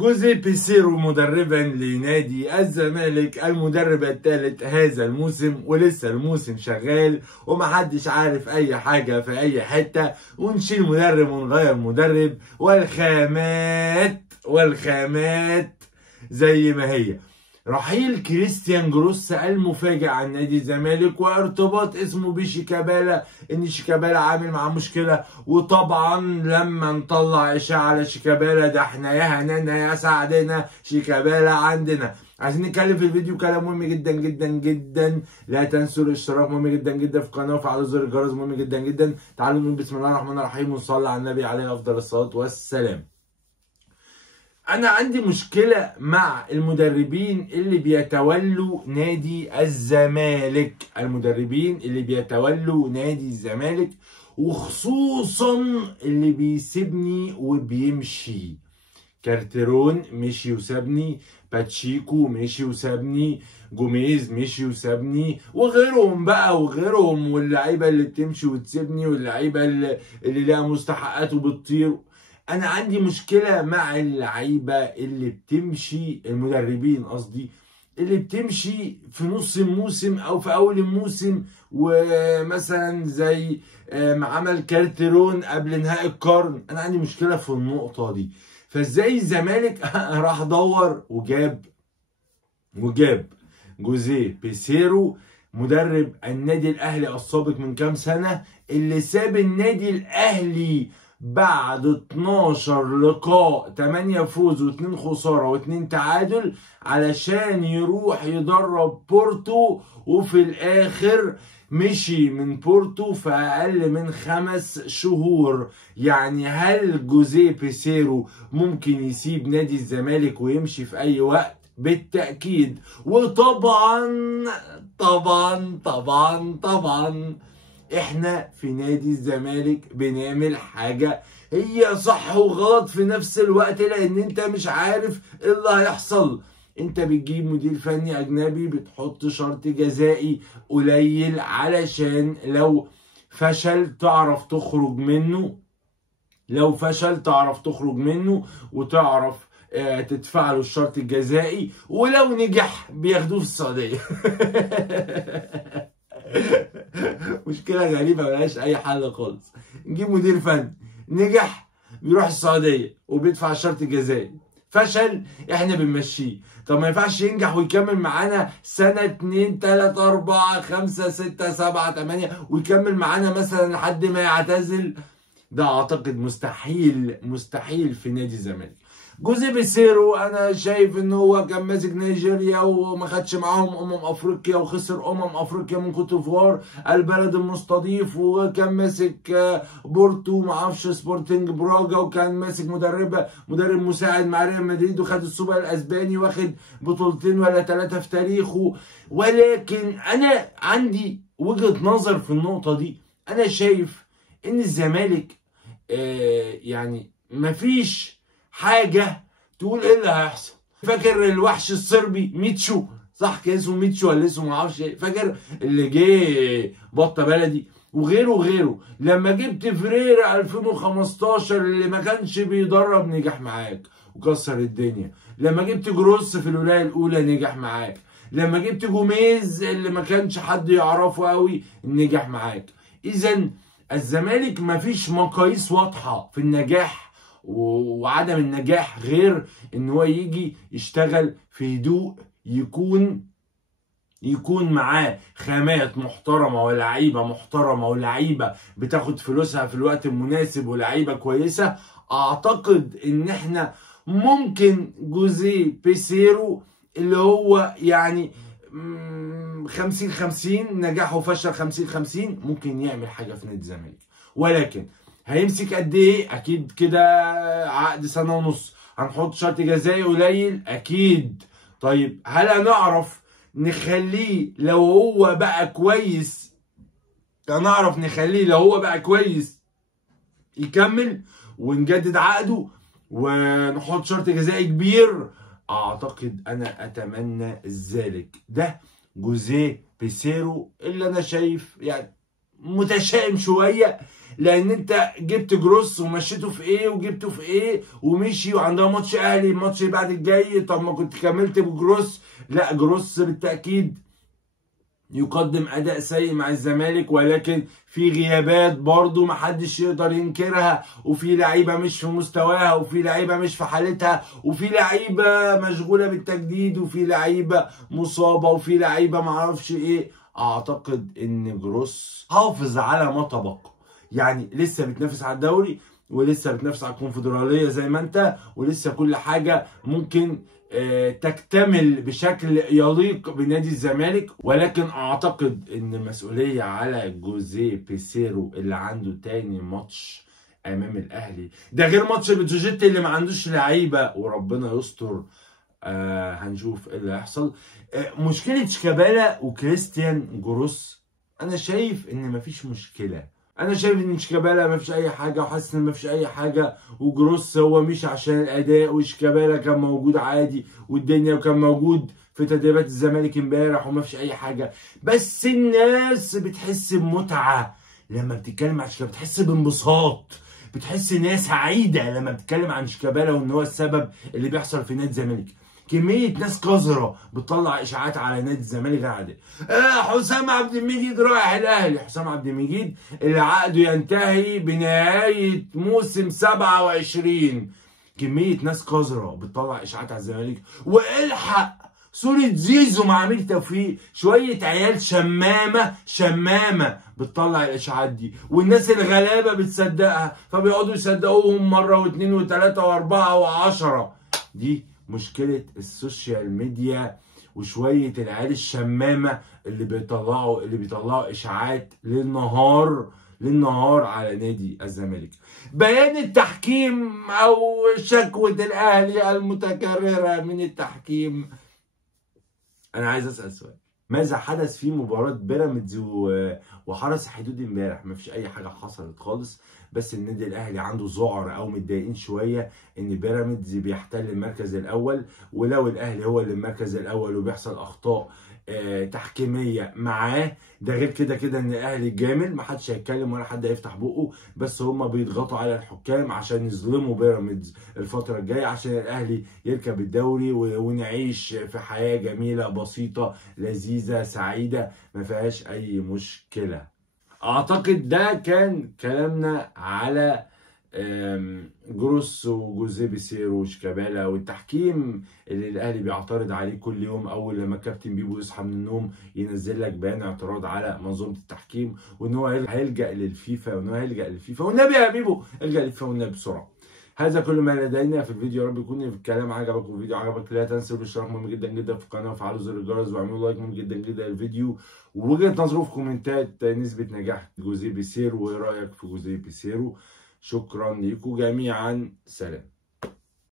جوزيه بيسيرو مدربا لنادي الزمالك، المدرب الثالث هذا الموسم، ولسه الموسم شغال ومحدش عارف اي حاجة في اي حتة، ونشيل مدرب ونغير مدرب، والخامات زي ما هي. رحيل كريستيان جروس المفاجئ عن نادي الزمالك، وارتباط اسمه بشيكابالا، ان شيكابالا عامل معاه مشكله. وطبعا لما نطلع اشاعه على شيكابالا، ده احنا يا هنانا يا سعدنا شيكابالا عندنا. عايزين نتكلم في الفيديو كلام مهم جدا جدا جدا. لا تنسوا الاشتراك، مهم جدا جدا في القناه، وفعلوا زر الجرس، مهم جدا جدا. تعالوا نقول بسم الله الرحمن الرحيم ونصلي على النبي عليه افضل الصلاه والسلام. أنا عندي مشكلة مع المدربين اللي بيتولوا نادي الزمالك، وخصوصا اللي بيسيبني وبيمشي. كارتيرون مشي وسابني، باتشيكو مشي وسابني، جوميز مشي وسابني، وغيرهم واللعيبة اللي بتمشي وتسيبني، واللعيبة اللي لها مستحقات وبتطير. انا عندي مشكلة مع اللعيبة اللي بتمشي، المدربين قصدي، اللي بتمشي في نص الموسم او في اول الموسم، ومثلا زي ما عمل كارتيرون قبل نهائي القرن. انا عندي مشكلة في النقطة دي. فازاي الزمالك راح دور وجاب جوزيه بيسيرو مدرب النادي الاهلي السابق من كام سنة، اللي ساب النادي الاهلي بعد 12 لقاء 8 فوز و2 خسارة و2 تعادل، علشان يروح يدرب بورتو، وفي الاخر مشي من بورتو في اقل من 5 شهور. يعني هل جوزيه بيسيرو ممكن يسيب نادي الزمالك ويمشي في اي وقت؟ بالتأكيد. وطبعا طبعا طبعا طبعا احنا في نادي الزمالك بنعمل حاجة هي صح وغلط في نفس الوقت، لان انت مش عارف ايه اللي هيحصل. انت بتجيب مدير فني اجنبي، بتحط شرط جزائي قليل علشان لو فشل تعرف تخرج منه، وتعرف تدفع له الشرط الجزائي، ولو نجح بياخدوه في السعودية. مشكلة غريبة ملهاش أي حل خالص. نجيب مدير فني نجح بيروح السعودية وبيدفع الشرط الجزائي، فشل احنا بنمشيه. طب ما ينفعش ينجح ويكمل معانا سنة 2 3 4 5 6 7 8 ويكمل معانا مثلا لحد ما يعتزل؟ ده اعتقد مستحيل في نادي الزمالك. جوزيه بيسيرو انا شايف ان هو كان ماسك نيجيريا وما خدش معاهم افريقيا، وخسر افريقيا من كوت ديفوار البلد المستضيف، وكان ماسك بورتو معرفش سبورتنج براجا، وكان ماسك مدرب مساعد مع ريال مدريد، وخد السوبر الاسباني، واخد 2 ولا 3 في تاريخه. ولكن انا عندي وجهة نظر في النقطة دي. انا شايف ان الزمالك يعني مفيش حاجة تقول ايه اللي هيحصل. فاكر الوحش الصربي ميتشو، صح كان اسمه ميتشو ولا اسمه معرفش ايه، فاكر اللي جه بطة بلدي وغيره. لما جبت فريرا 2015 اللي ما كانش بيدرب نجح معاك وكسر الدنيا. لما جبت جروس في الولاية الاولى نجح معاك. لما جبت جوميز اللي ما كانش حد يعرفه قوي نجح معاك. اذا الزمالك مفيش مقاييس واضحة في النجاح وعدم النجاح، غير ان هو يجي يشتغل في هدوء، يكون معاه خامات محترمة ولاعيبة محترمة ولاعيبة بتاخد فلوسها في الوقت المناسب ولاعيبة كويسة. اعتقد ان احنا ممكن جوزيه بيسيرو اللي هو يعني 50-50 نجاح وفشل، 50-50 ممكن يعمل حاجة في نادي الزمالك. ولكن هيمسك قد ايه؟ اكيد كده عقد 1.5 سنة، هنحط شرط جزائي قليل اكيد. طيب هل هنعرف نخليه لو هو بقى كويس يكمل ونجدد عقده ونحط شرط جزائي كبير؟ اعتقد انا اتمنى ذلك. ده جوزيه بيسيرو اللي انا شايف يعني متشائم شويه، لان انت جبت جروس ومشيته في ايه وجبته في ايه ومشي، وعندها ماتش اهلي الماتش اللي بعد الجاي، طب ما كنت كملت بجروس. لا، جروس بالتاكيد يقدم اداء سيء مع الزمالك، ولكن في غيابات برضو محدش يقدر ينكرها، وفي لعيبه مش في مستواها، وفي لعيبه مش في حالتها، وفي لعيبه مشغوله بالتجديد، وفي لعيبه مصابه، وفي لعيبه معرفش ايه. اعتقد ان جروس حافظ على ما تبقى، يعني لسه بتنافس على الدوري، ولسه بتنافس على الكونفدراليه زي ما انت، ولسه كل حاجه ممكن تكتمل بشكل يليق بنادي الزمالك. ولكن اعتقد ان المسؤوليه على جوزيه بيسيرو اللي عنده تاني ماتش امام الاهلي، ده غير ماتش بتروجيت اللي ما عندوش لعيبه، وربنا يستر. هنشوف ايه اللي هيحصل. مشكله شيكابالا وكريستيان جروس، انا شايف ان مفيش مشكله. انا شايف ان شيكابالا مفيش اي حاجه، وحاسس ان مفيش اي حاجه، وجروس هو مش عشان الاداء، وشيكابالا كان موجود عادي والدنيا، وكان موجود في تدريبات الزمالك امبارح ومفيش اي حاجه. بس الناس بتحس بمتعه لما بتتكلم عن شيكابالا، بتحس بانبساط، بتحس ان هي سعيده لما بتتكلم عن شيكابالا وان هو السبب اللي بيحصل في نادي الزمالك. كمية ناس قذرة بتطلع اشاعات على نادي الزمالك غير عادية. حسام عبد المجيد رايح الاهلي. حسام عبد المجيد اللي عقده ينتهي بنهاية موسم 27. كمية ناس قذرة بتطلع اشاعات على الزمالك. والحق صورة زيزو مع امير توفيق، شوية عيال شمامة بتطلع الاشاعات دي، والناس الغلابة بتصدقها، فبيقعدوا يصدقوهم مرة واثنين وثلاثة واربعة وعشرة. دي مشكلة السوشيال ميديا وشوية العيال الشمامة اللي بيطلعوا اشاعات للنهار على نادي الزمالك. بيان التحكيم او شكوى الاهلي المتكررة من التحكيم. انا عايز اسأل سؤال، ماذا حدث في مباراة بيراميدز وحرس الحدود امبارح؟ مفيش اي حاجة حصلت خالص، بس النادي الاهلي عنده ذعر او متضايقين شويه ان بيراميدز بيحتل المركز الاول، ولو الاهلي هو اللي المركز الاول وبيحصل اخطاء تحكيميه معاه. ده غير كده ان الاهلي جامل، محدش هيتكلم ولا حد هيفتح بقه، بس هما بيضغطوا على الحكام عشان يظلموا بيراميدز الفتره الجايه، عشان الاهلي يركب الدوري ونعيش في حياه جميله بسيطه لذيذه سعيده ما فيهاش اي مشكله. اعتقد ده كان كلامنا على جروس وجوزيه بيسيرو وشيكابالا والتحكيم اللي الاهلي بيعترض عليه كل يوم. اول لما الكابتن بيبو يصحى من النوم ينزل لك بيان اعتراض على منظومه التحكيم، وان هو هيلجا للفيفا، والنبي يا بيبو الجا للفيفا والنبي بسرعه. هذا كل ما لدينا في الفيديو، يا رب يكون الكلام عجبك والفيديو عجبك. لا تنسوا الاشتراك مهم جدا في القناه، وفعلوا زر الجرس، واعملوا لايك مهم جدا للفيديو، ووجهه نظركم في كومنتات نسبه نجاح جوزيه بيسيرو، وايه رايك في جوزيه بيسيرو. شكرا لكم جميعا، سلام.